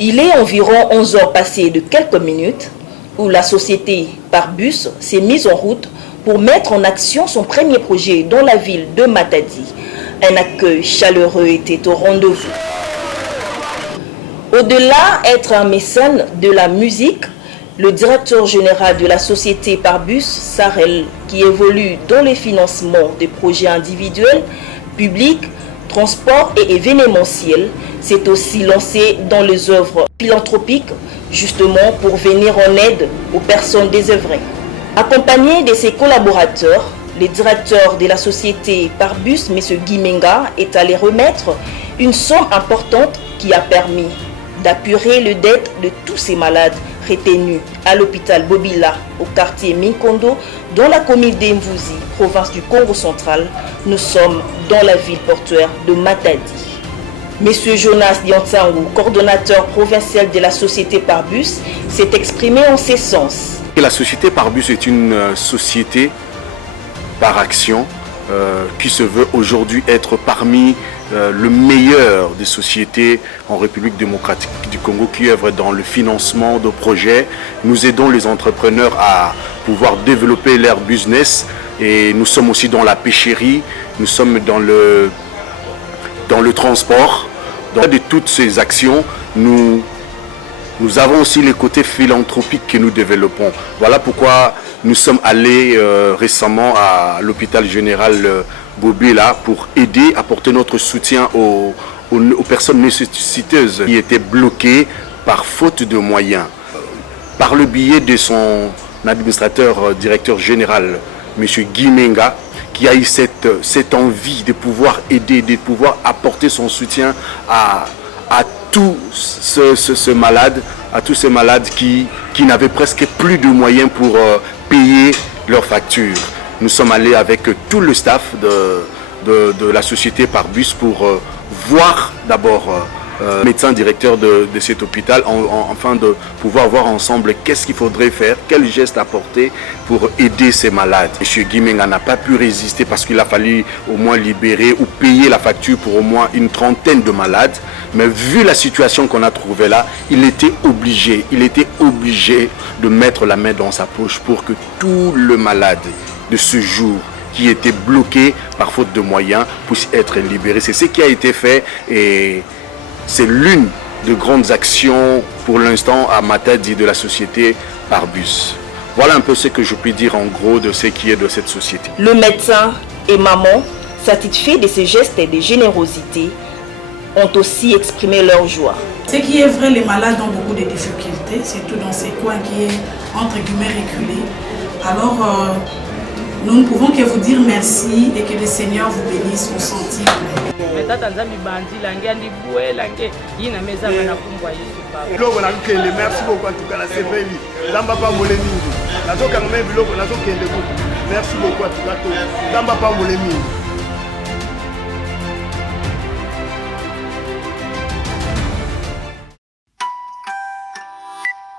Il est environ 11 heures passées de quelques minutes où la société Parbus s'est mise en route pour mettre en action son premier projet dans la ville de Matadi. Un accueil chaleureux était au rendez-vous. Au-delà d'être un mécène de la musique, le directeur général de la société Parbus, Sarel, qui évolue dans le financement des projets individuels, publics, transports et événementiels, s'est aussi lancé dans les œuvres philanthropiques, justement pour venir en aide aux personnes désœuvrées. Accompagné de ses collaborateurs, le directeur de la société Parbus, M. Guy Menga, est allé remettre une somme importante qui a permis d'apurer le dette de tous ces malades retenus à l'hôpital Bobila, au quartier Minkondo, dans la commune d'Emvouzi, province du Congo central. Nous sommes dans la ville portuaire de Matadi. Monsieur Jonas Diantsangu, coordonnateur provincial de la société Parbus, s'est exprimé en ces sens. La société Parbus est une société par action qui se veut aujourd'hui être parmi le meilleur des sociétés en République démocratique du Congo qui œuvre dans le financement de projets. Nous aidons les entrepreneurs à pouvoir développer leur business et nous sommes aussi dans la pêcherie, nous sommes dans le transport. Dans de toutes ces actions, nous avons aussi les côtés philanthropiques que nous développons. Voilà pourquoi nous sommes allés récemment à l'hôpital général Bobila pour aider, apporter notre soutien aux personnes nécessiteuses qui étaient bloquées par faute de moyens. Par le biais de son administrateur, directeur général, M. Guy Menga, qui a eu cette envie de pouvoir aider, de pouvoir apporter son soutien à tous ces malades qui n'avaient presque plus de moyens pour payer leurs factures. Nous sommes allés avec tout le staff de la société Parbus pour voir d'abord le médecin directeur de cet hôpital, afin de pouvoir voir ensemble qu'est-ce qu'il faudrait faire, quel geste apporter pour aider ces malades. M. Guy Menga n'a pas pu résister parce qu'il a fallu au moins libérer ou payer la facture pour au moins une trentaine de malades. Mais vu la situation qu'on a trouvée là, il était obligé de mettre la main dans sa poche pour que tout le malade de ce jour qui était bloqué par faute de moyens puisse être libéré. C'est ce qui a été fait et c'est l'une des grandes actions pour l'instant à Matadi de la société Parbus. Voilà un peu ce que je peux dire en gros de ce qui est de cette société. Le médecin et maman, satisfaits de ces gestes de générosité, ont aussi exprimé leur joie. Ce qui est vrai, les malades ont beaucoup de difficultés, surtout dans ces coins qui est entre guillemets reculés. Alors, nous ne pouvons que vous dire merci et que le Seigneur vous bénisse au centime. Merci beaucoup en tout cas, merci beaucoup en tout cas.